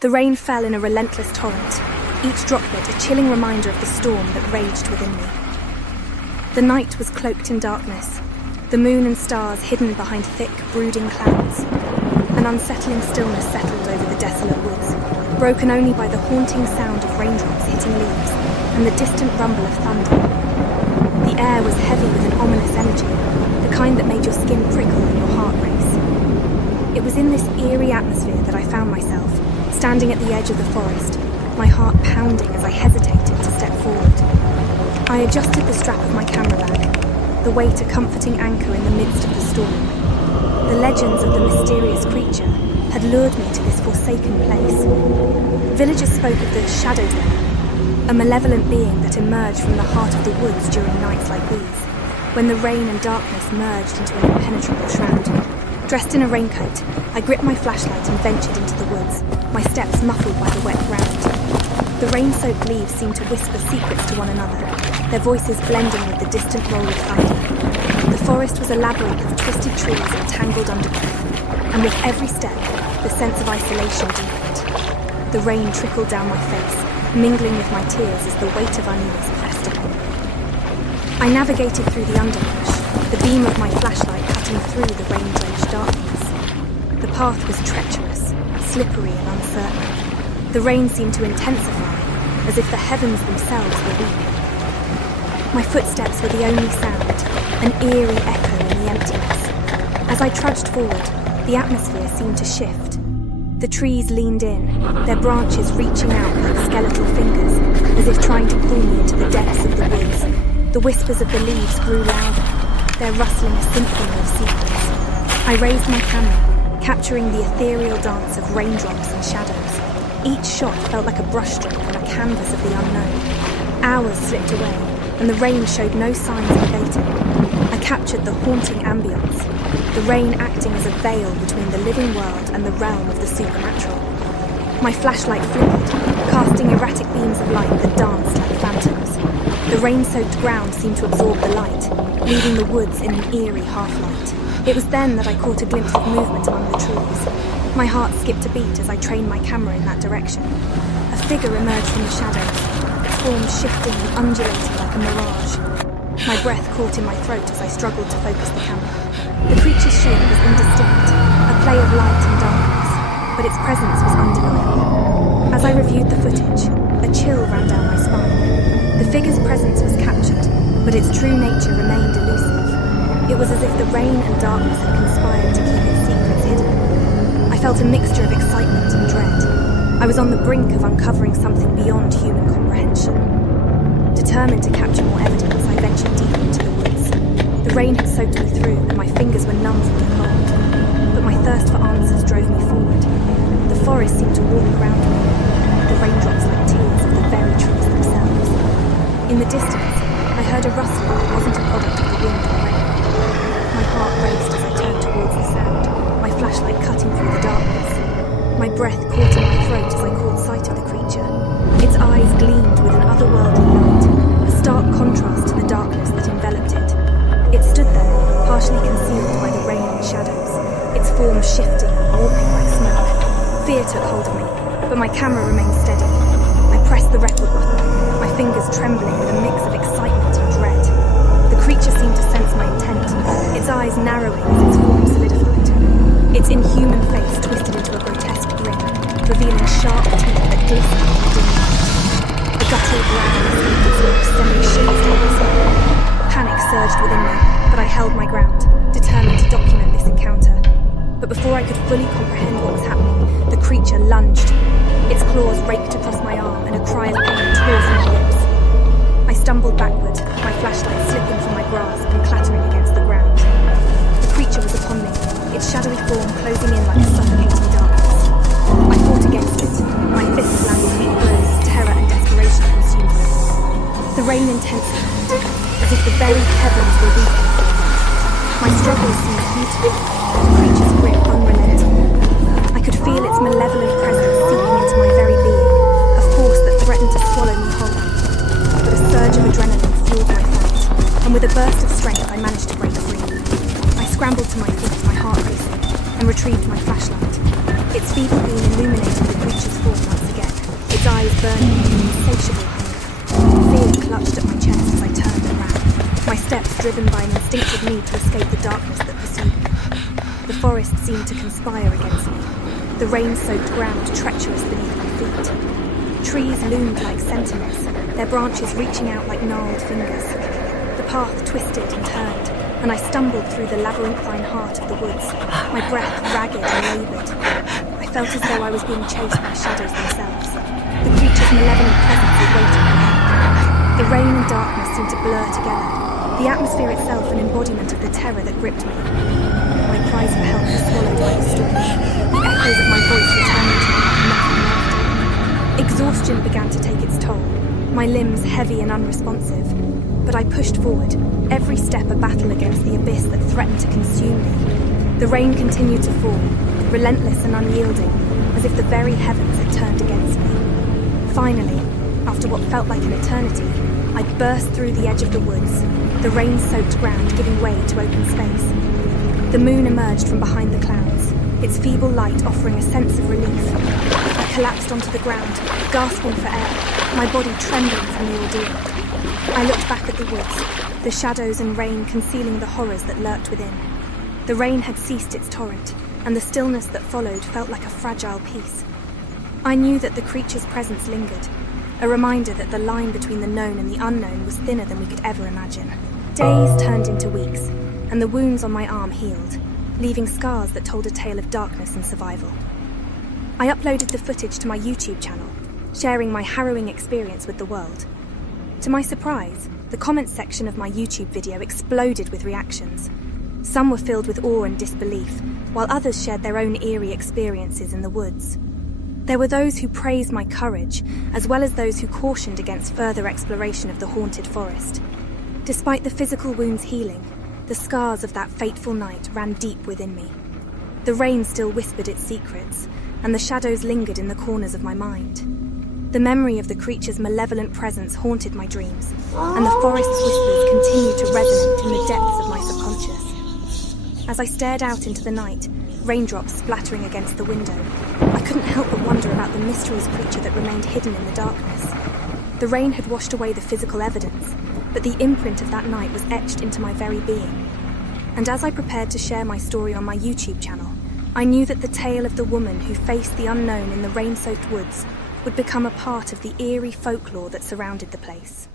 The rain fell in a relentless torrent, each droplet a chilling reminder of the storm that raged within me. The night was cloaked in darkness, the moon and stars hidden behind thick, brooding clouds. An unsettling stillness settled over the desolate woods, broken only by the haunting sound of raindrops hitting leaves and the distant rumble of thunder. The air was heavy with an ominous energy, the kind that made your skin prickle and your heart race. It was in this eerie atmosphere that I found myself, standing at the edge of the forest, my heart pounding as I hesitated to step forward. I adjusted the strap of my camera bag, the weight a comforting anchor in the midst of the storm. The legends of the mysterious creature had lured me to this forsaken place. Villagers spoke of the Shadow Dweller, a malevolent being that emerged from the heart of the woods during nights like these, when the rain and darkness merged into an impenetrable shroud. Dressed in a raincoat, I gripped my flashlight and ventured into the woods, my steps muffled by the wet ground. The rain-soaked leaves seemed to whisper secrets to one another, their voices blending with the distant roll of thunder. The forest was a labyrinth of twisted trees and tangled undergrowth, and with every step, the sense of isolation deepened. The rain trickled down my face, mingling with my tears as the weight of unease pressed upon me. I navigated through the underbrush, the beam of my flashlight cutting through the rain-drenched darkness. The path was treacherous, slippery and uncertain. The rain seemed to intensify, as if the heavens themselves were weeping. My footsteps were the only sound, an eerie echo in the emptiness. As I trudged forward, the atmosphere seemed to shift. The trees leaned in, their branches reaching out like skeletal fingers, as if trying to pull me into the depths of the woods. The whispers of the leaves grew louder, their rustling a symphony of secrets. I raised my camera, capturing the ethereal dance of raindrops and shadows. Each shot felt like a brushstroke on a canvas of the unknown. Hours slipped away, and the rain showed no signs of abating. I captured the haunting ambience, the rain acting as a veil between the living world and the realm of the supernatural. My flashlight flickered, casting erratic beams of light that danced like phantoms. The rain-soaked ground seemed to absorb the light, leaving the woods in an eerie half-light. It was then that I caught a glimpse of movement among the trees. My heart skipped a beat as I trained my camera in that direction. A figure emerged from the shadows, its form shifting and undulating like a mirage. My breath caught in my throat as I struggled to focus the camera. The creature's shape was indistinct, a play of light and darkness, but its presence was undeniable. As I reviewed the footage, a chill ran down my spine. The figure's presence was captured, but its true nature remained elusive. It was as if the rain and darkness had conspired to keep its secrets hidden. I felt a mixture of excitement and dread. I was on the brink of uncovering something beyond human comprehension. Determined to capture more evidence, I ventured deep into the woods. The rain had soaked me through, and my fingers were numb from the cold. But my thirst for answers drove me forward. The forest seemed to walk around me, the raindrops like tears of the very trees themselves. In the distance, I heard a rustling that wasn't a product of the wind or rain. My heart raced as I turned towards the sound, my flashlight cutting through the darkness. My breath caught in my throat as I caught sight of the creature. Its eyes gleamed with an otherworldly light, a stark contrast to the darkness that enveloped it. It stood there, partially concealed by the rain and shadows, its form shifting and warping like smoke. Fear took hold of me, but my camera remained steady. I pressed the record button, my fingers trembling with a mix of excitement and dread. The creature seemed to sense my intent, its eyes narrowing as its form solidified. Its inhuman face twisted into a grotesque grin, revealing sharp teeth that glistened in the dim light. The guttural growl escaped its lips, sending shivers down my spine. Panic surged within me, but I held my ground, determined to document this encounter. But before I could fully comprehend what was happening, the creature lunged. Its claws raked across my arm, and a cry of pain tore from my lips. I stumbled backward, my flashlight slipping from my grasp and clattering against the ground. The creature was upon me, its shadowy form closing in like a suffocating darkness. I fought against it, my fists landing deep blows as terror and desperation consumed me. The rain intensified, as if the very heavens were weeping for me. My struggles seemed futile, the creature's grip unrelenting. I could feel its malevolent presence seeping into my very being, a force that threatened to swallow me whole. But a surge of adrenaline fueled my fight, and with a burst of strength I managed to break free. I scrambled to my feet, my heart racing, and retrieved my flashlight. Its feeble beam illuminated the creature's form, eyes burning with an insatiable hunger. Fear clutched at my chest as I turned and ran, my steps driven by an instinctive need to escape the darkness that pursued me. The forest seemed to conspire against me, the rain-soaked ground treacherous beneath my feet. Trees loomed like sentinels, their branches reaching out like gnarled fingers. The path twisted and turned, and I stumbled through the labyrinthine heart of the woods, my breath ragged and laboured. I felt as though I was being chased by shadows themselves. The creature's malevolent presence awaited me. The rain and darkness seemed to blur together, the atmosphere itself an embodiment of the terror that gripped me. My cries for help were swallowed by the storm, the echoes of my voice returning to me like mocking laughter. Exhaustion began to take its toll, my limbs heavy and unresponsive. But I pushed forward, every step a battle against the abyss that threatened to consume me. The rain continued to fall, relentless and unyielding, as if the very heavens had turned against me. Finally, after what felt like an eternity, I burst through the edge of the woods, the rain-soaked ground giving way to open space. The moon emerged from behind the clouds, its feeble light offering a sense of relief. I collapsed onto the ground, gasping for air, my body trembling from the ordeal. I looked back at the woods, the shadows and rain concealing the horrors that lurked within. The rain had ceased its torrent, and the stillness that followed felt like a fragile peace. I knew that the creature's presence lingered, a reminder that the line between the known and the unknown was thinner than we could ever imagine. Days turned into weeks, and the wounds on my arm healed, leaving scars that told a tale of darkness and survival. I uploaded the footage to my YouTube channel, sharing my harrowing experience with the world. To my surprise, the comments section of my YouTube video exploded with reactions. Some were filled with awe and disbelief, while others shared their own eerie experiences in the woods. There were those who praised my courage, as well as those who cautioned against further exploration of the haunted forest. Despite the physical wounds healing, the scars of that fateful night ran deep within me. The rain still whispered its secrets, and the shadows lingered in the corners of my mind. The memory of the creature's malevolent presence haunted my dreams, and the forest's whispers continued to resonate in the depths of my subconscious. As I stared out into the night, raindrops splattering against the window, I couldn't help but wonder about the mysterious creature that remained hidden in the darkness. The rain had washed away the physical evidence, but the imprint of that night was etched into my very being. And as I prepared to share my story on my YouTube channel, I knew that the tale of the woman who faced the unknown in the rain-soaked woods would become a part of the eerie folklore that surrounded the place.